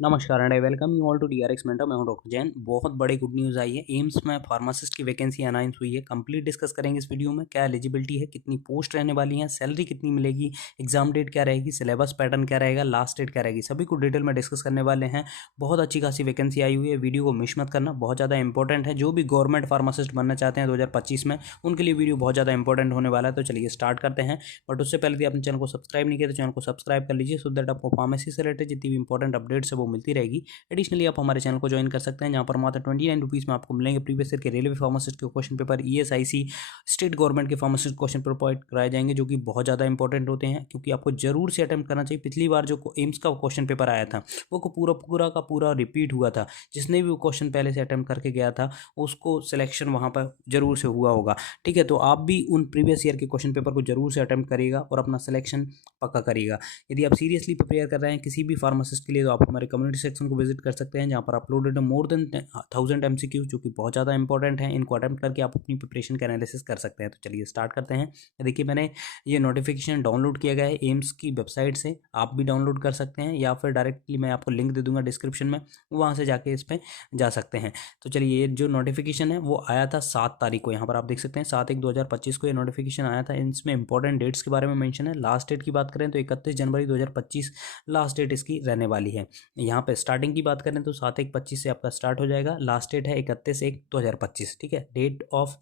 नमस्कार and I welcome you all to DRX mentor. मैं हूं डॉक्टर जैन। बहुत बड़ी गुड न्यूज़ आई है। एम्स में फार्मासिस्ट की वैकेंसी अनाउंस हुई है। कंप्लीट डिस्कस करेंगे इस वीडियो में। क्या एलिजिबिलिटी है, कितनी पोस्ट रहने वाली हैं, सैलरी कितनी मिलेगी, एग्जाम डेट क्या रहेगी, सिलेबस पैटर्न क्या रहेगा, लास्ट डेट क्या रहेगी, सभी को डिटेल में डिस्कस करने वाले हैं। बहुत अच्छी खासी वैकेंसी आई हुई है। वीडियो को मिस मत करना, बहुत ज़्यादा इंपॉर्टेंट है। जो भी गवर्नमेंट फार्मासिस्ट बनना चाहते हैं 2025 में, उनके लिए वीडियो बहुत ज़्यादा इंपॉर्टेंट होने वाला है। तो चलिए स्टार्ट करते हैं। बट उससे पहले यदि आपने चैनल को सब्सक्राइब नहीं किया तो चैनल को सब्सक्राइब कर लीजिए, सो दैट आपको फार्मेसी से रिलेटेड जितनी भी इंपॉर्टेंट अपडेट्स है वो मिलती रहेगी। एडिशनली आप हमारे चैनल को ज्वाइन कर सकते हैं, जहां पर मात्र 29 रुपीज़ में आपको मिलेंगे प्रीवियस ईयर के रेलवे फार्मासिस्ट के question paper, ESIC state government के फार्मासिस्ट क्वेश्चन पेपर प्रोवाइड कराए जाएंगे, जो कि बहुत ज़्यादा इंपॉर्टेंट होते हैं, क्योंकि आपको जरूर से अटैम्प्ट करना चाहिए। पिछली बार जो एम्स का क्वेश्चन पेपर आया था वो को पूरा पूरा का पूरा रिपीट हुआ था। जिसने भी वो क्वेश्चन पहले से अटैम्प्ट करके गया था उसको सिलेक्शन वहाँ पर जरूर से हुआ होगा। ठीक है, तो आप भी उन प्रीवियस ईयर के क्वेश्चन पेपर को जरूर से अटैम्प्ट करिएगा और अपना सिलेक्शन पक्का करिएगा। यदि आप सीरियसली प्रिपेयर कर रहे हैं किसी भी फार्मासिस्ट के लिए, तो आप हमारे कम्युनिटी सेक्शन को विजिट कर सकते हैं, जहाँ पर अपलोडेड है मोर देन 1000 MCQ, जो कि बहुत ज़्यादा इंपॉर्टेंट है। इनको अटेम्प्ट करके आप अपनी प्रिपरेशन का एनालिसिस कर सकते हैं। तो चलिए स्टार्ट करते हैं। देखिए, मैंने ये नोटिफिकेशन डाउनलोड किया गया है एम्स की वेबसाइट से। आप भी डाउनलोड कर सकते हैं, या फिर डायरेक्टली मैं आपको लिंक दे दूंगा डिस्क्रिप्शन में, वहाँ से जाके इस पर जा सकते हैं। तो चलिए, ये जो नोटिफिकेशन है वो आया था 7 तारीख को। यहाँ पर आप देख सकते हैं 7/1/2025 को ये नोटिफिकेशन आया था। इसमें इंपॉर्टेंट डेट्स के बारे में मेंशन है। लास्ट डेट की बात करें तो 31 जनवरी 2025 लास्ट डेट इसकी रहने वाली है। यहाँ पे स्टार्टिंग की बात करें तो 7/1/25 से आपका स्टार्ट हो जाएगा। लास्ट डेट है 31/1/2025। ठीक है, डेट ऑफ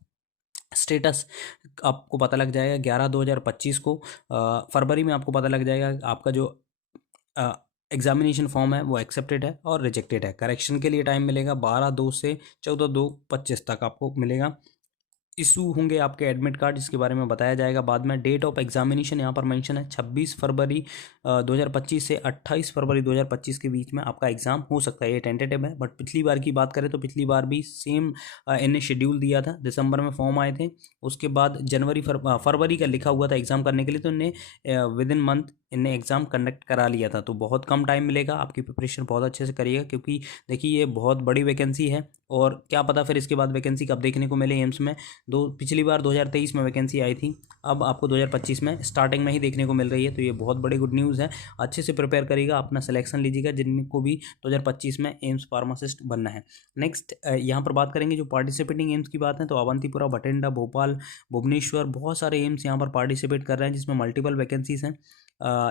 स्टेटस आपको पता लग जाएगा 11/2/2025 को। फरवरी में आपको पता लग जाएगा आपका जो एग्जामिनेशन फॉर्म है वो एक्सेप्टेड है और रिजेक्टेड है। करेक्शन के लिए टाइम मिलेगा 12/2 से 14/2/25 तक आपको मिलेगा। इशू होंगे आपके एडमिट कार्ड, जिसके बारे में बताया जाएगा बाद में। डेट ऑफ एग्जामिनेशन यहाँ पर मेंशन है 26 फरवरी 2025 से 28 फरवरी 2025 के बीच में आपका एग्जाम हो सकता है। ये टेंटेटिव है, बट पिछली बार की बात करें तो पिछली बार भी सेम इन्हें शेड्यूल दिया था। दिसंबर में फॉर्म आए थे, उसके बाद फरवरी का लिखा हुआ था एग्जाम करने के लिए, तो इन्हें विद इन मंथ इन्हें एग्जाम कंडक्ट करा लिया था। तो बहुत कम टाइम मिलेगा, आपकी प्रिपरेशन बहुत अच्छे से करिएगा, क्योंकि देखिए ये बहुत बड़ी वैकेंसी है। और क्या पता फिर इसके बाद वैकेंसी कब देखने को मिले एम्स में। पिछली बार 2023 में वैकेंसी आई थी, अब आपको 2025 में स्टार्टिंग में ही देखने को मिल रही है। तो ये बहुत बड़ी गुड न्यूज़ है। अच्छे से प्रिपेयर करिएगा, अपना सिलेक्शन लीजिएगा जिनको भी 2025 में एम्स फार्मासिस्ट बनना है। नेक्स्ट यहाँ पर बात करेंगे जो पार्टिसिपेटिंग एम्स की बात है, तो अवंतीपुरा, बठिंडा, भोपाल, भुवनेश्वर, बहुत सारे एम्स यहाँ पर पार्टिसिपेट कर रहे हैं, जिसमें मल्टीपल वैकेंसीज हैं।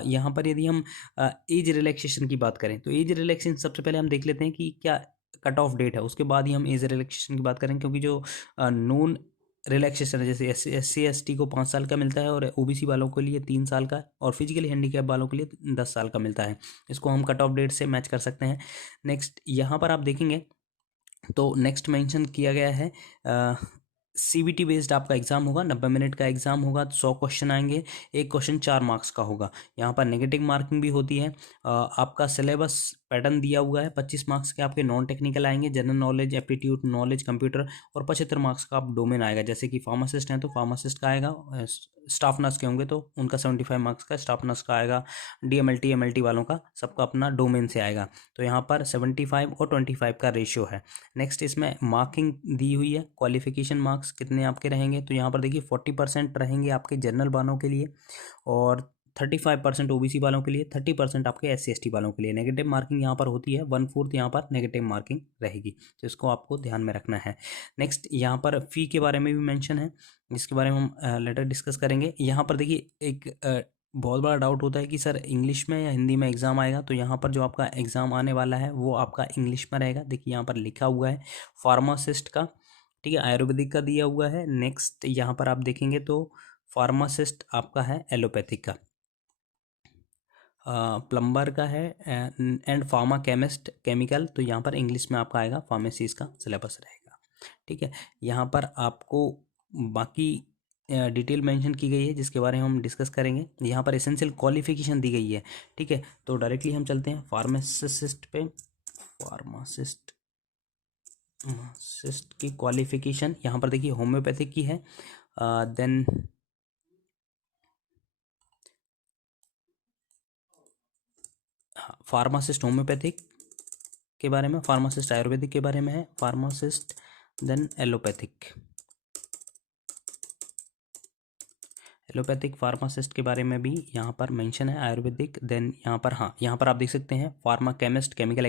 यहाँ पर यदि हम एज रिलैक्सेशन की बात करें तो एज रिलैक्सेशन सबसे पहले हम देख लेते हैं कि क्या कट ऑफ डेट है, उसके बाद ही हम एज रिलैक्सेशन की बात करें। क्योंकि जो नॉन रिलैक्सेशन है, जैसे SC ST को 5 साल का मिलता है, और OBC वालों के लिए 3 साल का, और फिजिकली हैंडीकैप वालों के लिए 10 साल का मिलता है। इसको हम कट ऑफ डेट से मैच कर सकते हैं। नेक्स्ट यहाँ पर आप देखेंगे तो नेक्स्ट मेंशन किया गया है CBT बेस्ड आपका एग्जाम होगा। 90 मिनट का एग्जाम होगा, 100 क्वेश्चन आएंगे। एक क्वेश्चन 4 मार्क्स का होगा। यहाँ पर नेगेटिव मार्किंग भी होती है। आपका सिलेबस पैटर्न दिया हुआ है। 25 मार्क्स के आपके नॉन टेक्निकल आएंगे, general knowledge, aptitude, knowledge, computer, और 75 मार्क्स का आप डोमेन आएगा। जैसे कि फार्मासिस्ट हैं तो फार्मासिस्ट का आएगा, स्टाफ नर्स के होंगे तो उनका 75 मार्क्स का, स्टाफ नर्स का आएगा, DMLT MLT वालों का सबका अपना डोमेन से आएगा। तो यहाँ पर 75 और 25 का रेशियो है। नेक्स्ट इसमें मार्किंग दी हुई है, क्वालिफिकेशन मार्क्स कितने आपके रहेंगे, तो यहाँ पर देखिए 40% रहेंगे आपके जनरल वालों के लिए, और 35% OBC वालों के लिए, 30% आपके SC ST वालों के लिए। नेगेटिव मार्किंग यहाँ पर होती है, 1/4 यहाँ पर नेगेटिव मार्किंग रहेगी। तो इसको आपको ध्यान में रखना है। नेक्स्ट यहाँ पर फ़ी के बारे में भी मेंशन है, जिसके बारे में हम लेटर डिस्कस करेंगे। यहाँ पर देखिए एक बहुत बड़ा डाउट होता है कि सर इंग्लिश में या हिंदी में एग्ज़ाम आएगा। तो यहाँ पर जो आपका एग्ज़ाम आने वाला है वो आपका इंग्लिश में रहेगा। देखिए यहाँ पर लिखा हुआ है फार्मासिस्ट का, ठीक है, आयुर्वेदिक का दिया हुआ है। नेक्स्ट यहाँ पर आप देखेंगे तो फार्मासिस्ट आपका है एलोपैथिक का, प्लम्बर का है, एंड फार्मा केमिस्ट केमिकल, तो यहाँ पर इंग्लिश में आपका आएगा। फार्मेसीज का सिलेबस रहेगा। ठीक है, यहाँ पर आपको बाकी डिटेल मेंशन की गई है, जिसके बारे में हम डिस्कस करेंगे। यहाँ पर एसेंशियल क्वालिफिकेशन दी गई है। ठीक है, तो डायरेक्टली हम चलते हैं फार्मासिस्ट पे। फार्मासिस्ट फार्मासिस्ट की क्वालिफिकेशन यहाँ पर देखिए होम्योपैथिक की है। देन फार्मासिस्ट होम्योपैथिक के बारे में, फार्मासिस्ट आयुर्वेदिक के बारे में है, pharmacist then allopathic. Allopathic pharmacist के बारे में भी यहाँ पर मेंशन है, आयुर्वेदिक। देन यहाँ पर, हाँ, यहाँ पर आप देख सकते हैं pharma chemist, chemical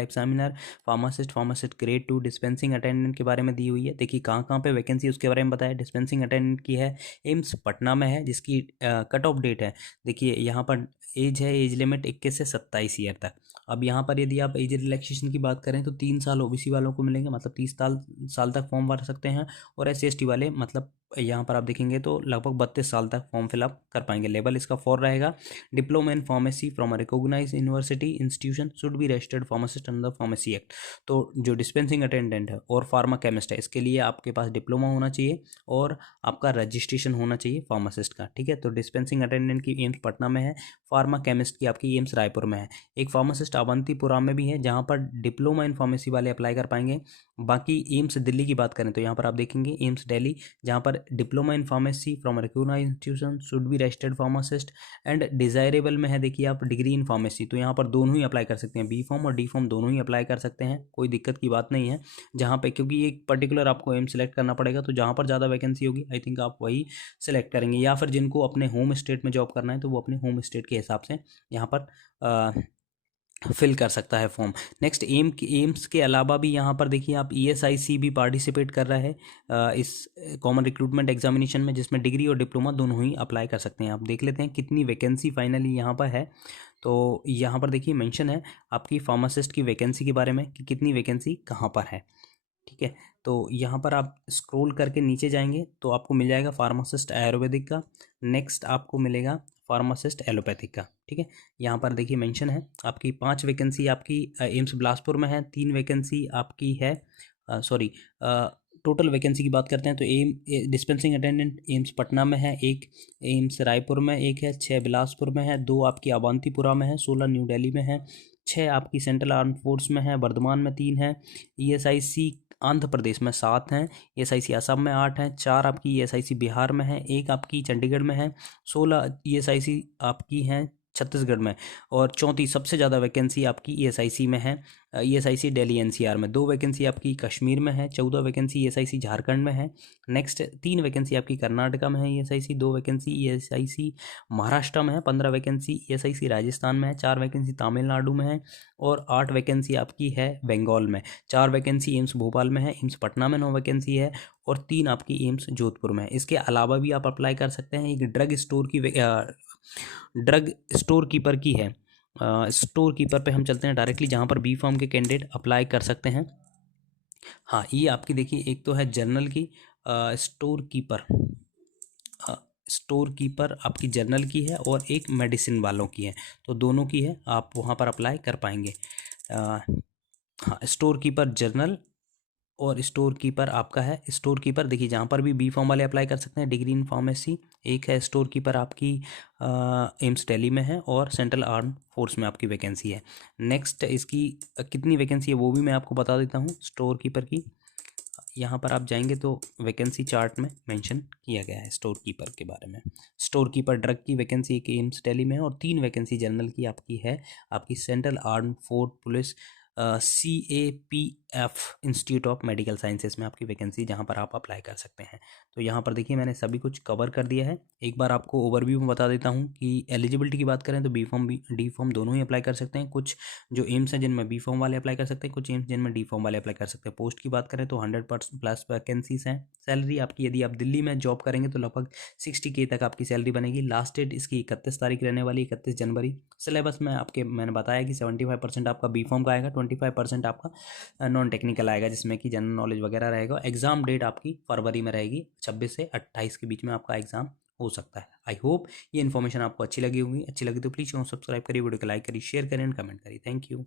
examiner, pharmacist, pharmacist grade 2, dispensing attendant के बारे में दी हुई है। देखिए कहाँ कहाँ पे वैकेंसी उसके बारे में बताया। डिस्पेंसिंग अटेंडेंट की है एम्स पटना में है, जिसकी कट ऑफ डेट है, देखिए यहाँ पर एज है, एज लिमिट 21 से 27 ईयर तक। अब यहाँ पर यदि आप एज रिलैक्सेशन की बात करें तो 3 साल ओबीसी वालों को मिलेंगे, मतलब 30 साल तक फॉर्म भर सकते हैं। और SC/ST वाले, मतलब यहाँ पर आप देखेंगे तो लगभग 32 साल तक फॉर्म फिलअप कर पाएंगे। लेवल इसका 4 रहेगा। Diploma in pharmacy from a recognised university institution should be registered pharmacist under pharmacy act. तो जो डिस्पेंसिंग अटेंडेंट है और फार्मा केमिस्ट है, इसके लिए आपके पास डिप्लोमा होना चाहिए और आपका रजिस्ट्रेशन होना चाहिए फार्मासिस्ट का, ठीक है। तो डिस्पेंसिंग अटेंडेंट की एम्स पटना में है, फार्मा केमिस्ट की आपकी एम्स रायपुर में है। एक फार्मासिस्ट अवंतीपुरा में भी है, जहाँ पर डिप्लोमा इन फार्मेसी वाले अप्लाई कर पाएंगे। बाकी एम्स दिल्ली की बात करें तो यहाँ पर आप देखेंगे एम्स दिल्ली, जहाँ पर diploma in pharmacy from recognised institution should be registered pharmacist and desirable में है, देखिए आप डिग्री इन फार्मेसी, तो यहाँ पर दोनों ही अप्लाई कर सकते हैं, B.Pharm और D.Pharm दोनों ही अप्लाई कर सकते हैं, कोई दिक्कत की बात नहीं है। जहाँ पे, क्योंकि एक पर्टिकुलर आपको एम सेलेक्ट करना पड़ेगा, तो जहाँ पर ज़्यादा वैकेंसी होगी आई थिंक आप वही सेलेक्ट करेंगे, या फिर जिनको अपने होम स्टेट में जॉब करना है तो वो अपने होम स्टेट के हिसाब से यहाँ पर फिल कर सकता है फॉर्म। नेक्स्ट एम्स के अलावा भी यहाँ पर देखिए आप ESIC भी पार्टिसिपेट कर रहा है इस कॉमन रिक्रूटमेंट एग्जामिनेशन में, जिसमें डिग्री और डिप्लोमा दोनों ही अप्लाई कर सकते हैं। आप देख लेते हैं कितनी वैकेंसी फाइनली यहाँ पर है। तो यहाँ पर देखिए मेंशन है आपकी फार्मासिस्ट की वैकेंसी के बारे में कि कितनी वैकेंसी कहाँ पर है, ठीक है। तो यहाँ पर आप स्क्रॉल करके नीचे जाएंगे तो आपको मिल जाएगा फार्मासिस्ट आयुर्वेदिक का, नेक्स्ट आपको मिलेगा फार्मासिस्ट एलोपैथिक का, ठीक है। यहाँ पर देखिए मेंशन है आपकी 5 वैकेंसी आपकी एम्स बिलासपुर में है, 3 वैकेंसी आपकी है, सॉरी, टोटल वैकेंसी की बात करते हैं तो डिस्पेंसिंग अटेंडेंट एम्स पटना में है, एक एम्स रायपुर में एक है, 6 बिलासपुर में है, 2 आपकी अवंतीपुरा में है, 16 न्यू दिल्ली में है, 6 आपकी सेंट्रल आर्म फोर्स में है, वर्धमान में 3 है, ESIC आंध्र प्रदेश में 7 हैं, ESIC असम में 8 हैं, 4 आपकी ESIC बिहार में है, 1 आपकी चंडीगढ़ में है, 16 ESIC आपकी हैं छत्तीसगढ़ में, और 34 सबसे ज़्यादा वैकेंसी आपकी ESIC में है, ESIC दिल्ली NCR में। 2 वैकेंसी आपकी कश्मीर में है, 14 वैकेंसी ESIC झारखंड में है। नेक्स्ट 3 वैकेंसी आपकी कर्नाटका में है ESIC, 2 वैकेंसी ESIC महाराष्ट्र में है, 15 वैकेंसी ESIC राजस्थान में है, 4 वैकेंसी तमिलनाडु में है, और 8 वैकेंसी आपकी है बंगाल में। 4 वैकेंसी एम्स भोपाल में है, एम्स पटना में 9 वैकेंसी है, और 3 आपकी एम्स जोधपुर में है। इसके अलावा भी आप अप्लाई कर सकते हैं। एक ड्रग स्टोर कीपर की है, स्टोर कीपर पे हम चलते हैं डायरेक्टली, जहाँ पर B.Pharm के कैंडिडेट अप्लाई कर सकते हैं। हाँ, ये आपकी देखिए एक तो है जर्नल की स्टोर कीपर, स्टोर कीपर आपकी जर्नल की है, और एक मेडिसिन वालों की है, तो दोनों की है, आप वहाँ पर अप्लाई कर पाएंगे। हाँ, स्टोर कीपर जर्नल और स्टोर कीपर आपका है। स्टोर कीपर देखिए जहाँ पर भी B.Pharm वाले अप्लाई कर सकते हैं, डिग्री इन फार्मेसी। एक है स्टोर कीपर आपकी एम्स दिल्ली में है, और सेंट्रल आर्म फोर्स में आपकी वैकेंसी है। नेक्स्ट इसकी कितनी वैकेंसी है वो भी मैं आपको बता देता हूँ स्टोर कीपर की। यहाँ पर आप जाएंगे तो वैकेंसी चार्ट में मेंशन किया गया है स्टोर कीपर के बारे में। स्टोर कीपर ड्रग की वैकेंसी एक एम्स दिल्ली में है, और 3 वैकेंसी जनरल की आपकी है, आपकी central arm force police CAPF institute of medical sciences में आपकी वैकेंसी, जहाँ पर आप अप्लाई कर सकते हैं। तो यहाँ पर देखिए मैंने सभी कुछ कवर कर दिया है। एक बार आपको ओवरव्यू में बता देता हूँ कि एलिजिबिलिटी की बात करें तो B.Pharm D.Pharm दोनों ही अप्लाई कर सकते हैं। कुछ जो एम्स हैं जिनमें B.Pharm वाले अप्लाई कर सकते हैं, कुछ एम्स जिनमें D.Pharm वाले अप्लाई कर सकते हैं। पोस्ट की बात करें तो 100+ वैकेंसीज हैं। सैलरी आपकी, यदि आप दिल्ली में जॉब करेंगे तो लगभग 60K तक आपकी सैलरी बनेगी। लास्ट डेट इसकी 31 तारीख रहने वाली, 31 जनवरी। सिलेबस में मैंने बताया कि 75% आपका B.Pharm का आएगा, 25% आपका नॉन टेक्निकल आएगा, जिसमें कि जनरल नॉलेज वगैरह रहेगा। एग्जाम डेट आपकी फरवरी में रहेगी, 26 से 28 के बीच में आपका एग्जाम हो सकता है। आई होप ये इन्फॉर्मेशन आपको अच्छी लगी होगी। अच्छी लगी तो प्लीज़ सब्सक्राइब करिए, वीडियो को लाइक करिए, शेयर करें एंड कमेंट करिए। Thank you.